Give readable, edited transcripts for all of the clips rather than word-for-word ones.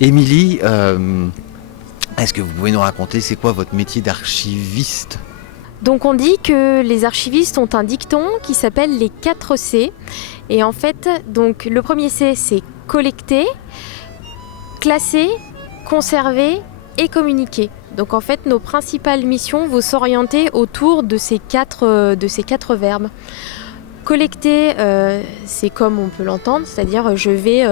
Émilie, est-ce que vous pouvez nous raconter c'est quoi votre métier d'archiviste ? Donc on dit que les archivistes ont un dicton qui s'appelle les 4 C. Et en fait, donc, le premier C, c'est collecter, classer, conserver et communiquer. Donc en fait, nos principales missions vont s'orienter autour de ces quatre verbes. Collecter, c'est comme on peut l'entendre, c'est-à-dire je vais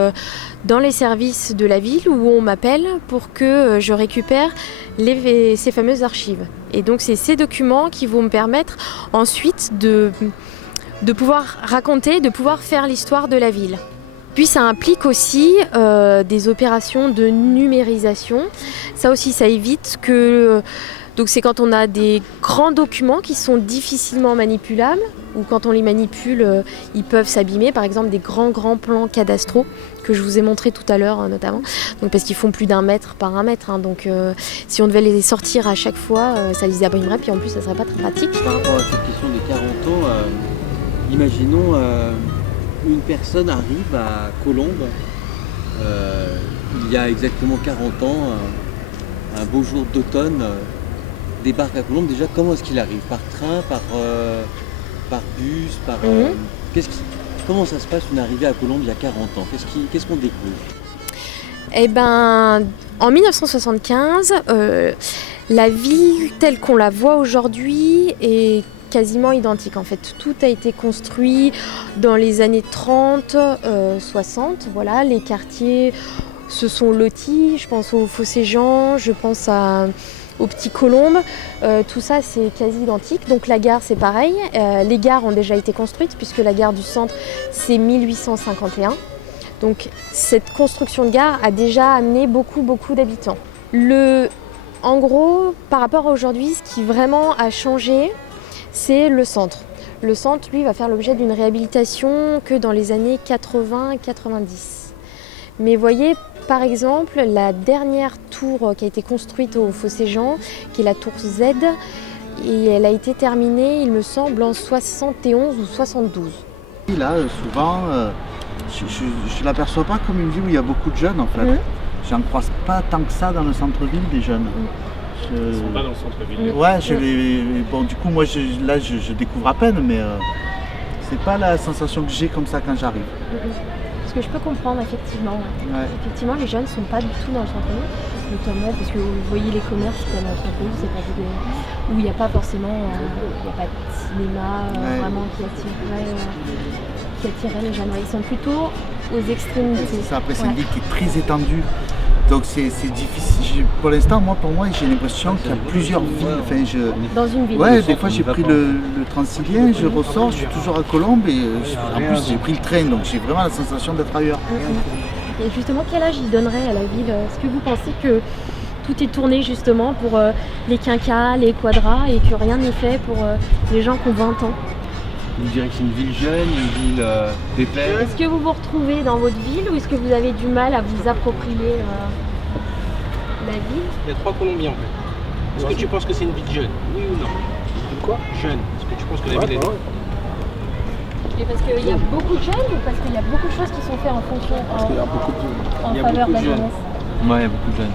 dans les services de la ville où on m'appelle pour que je récupère ces fameuses archives. Et donc c'est ces documents qui vont me permettre ensuite de pouvoir raconter, de pouvoir faire l'histoire de la ville. Puis ça implique aussi des opérations de numérisation. Ça aussi, ça évite que... Donc c'est quand on a des grands documents qui sont difficilement manipulables, ou quand on les manipule, ils peuvent s'abîmer. Par exemple, des grands plans cadastraux que je vous ai montré tout à l'heure notamment. Donc, parce qu'ils font plus d'1 mètre par 1 mètre. Hein. Donc si on devait les sortir à chaque fois, ça les abîmerait. Puis en plus, ça serait pas très pratique. Par rapport à cette question des 40 ans, imaginons une personne arrive à Colombes il y a exactement 40 ans, un beau jour d'automne, débarque à Colombes. Déjà, comment est-ce qu'il arrive ? Par train, par bus, comment ça se passe une arrivée à Colombes il y a 40 ans ? Qu'est-ce qu'on découvre ? Eh ben, en 1975, la ville telle qu'on la voit aujourd'hui est quasiment identique. En fait, tout a été construit dans les années 30, 60. Voilà, les quartiers se sont lotis. Je pense au Fossé-Jean, je pense au Petit Colombes. Tout ça, c'est quasi identique. Donc la gare, c'est pareil. Les gares ont déjà été construites puisque la gare du centre, c'est 1851. Donc cette construction de gare a déjà amené beaucoup d'habitants. En gros, par rapport à aujourd'hui, ce qui vraiment a changé, c'est le centre. Le centre, lui, va faire l'objet d'une réhabilitation que dans les années 80-90. Mais voyez, par exemple, la dernière tour qui a été construite au Fossé-Jean, qui est la tour Z, et elle a été terminée, il me semble, en 71 ou 72. Là, souvent, je ne l'aperçois pas comme une ville où il y a beaucoup de jeunes, en fait. J'en croise pas tant que ça dans le centre-ville des jeunes. Ils ne sont pas dans le centre-ville. Ouais, bon, du coup, moi, je découvre à peine, mais c'est pas la sensation que j'ai comme ça quand j'arrive. Ce que je peux comprendre, effectivement. Ouais. Effectivement, les jeunes ne sont pas du tout dans le centre-ville, notamment parce que vous voyez les commerces qu'il y a dans le centre-ville, c'est pas où il n'y a pas forcément il y a pas de cinéma vraiment qui attirait les jeunes. Ils sont plutôt aux extrémités. C'est ça, après, c'est une ville qui est très étendue. Donc c'est difficile. Pour l'instant, pour moi, j'ai l'impression qu'il y a plusieurs villes. Enfin, dans une ville. Ouais, des fois j'ai pris le Transilien, je ressors, je suis toujours à Colombes et en plus j'ai pris le train, donc j'ai vraiment la sensation d'être ailleurs. Et justement, quel âge il donnerait à la ville ? Est-ce que vous pensez que tout est tourné justement pour les quinquas, les quadras et que rien n'est fait pour les gens qui ont 20 ans ? Je dirais que c'est une ville jeune, une ville pépère. Est-ce que vous vous retrouvez dans votre ville ou est-ce que vous avez du mal à vous approprier la ville ? Il y a 3 Colombiens en fait. Est-ce que tu penses que c'est une ville jeune ? Oui ou non ? Quoi ? Jeune. Est-ce que tu penses que la ville est jeune ? Et parce qu'il y a beaucoup de jeunes ou parce qu'il y a beaucoup de choses qui sont faites en fonction en faveur de la jeunesse ? Ouais, il y a beaucoup de jeunes.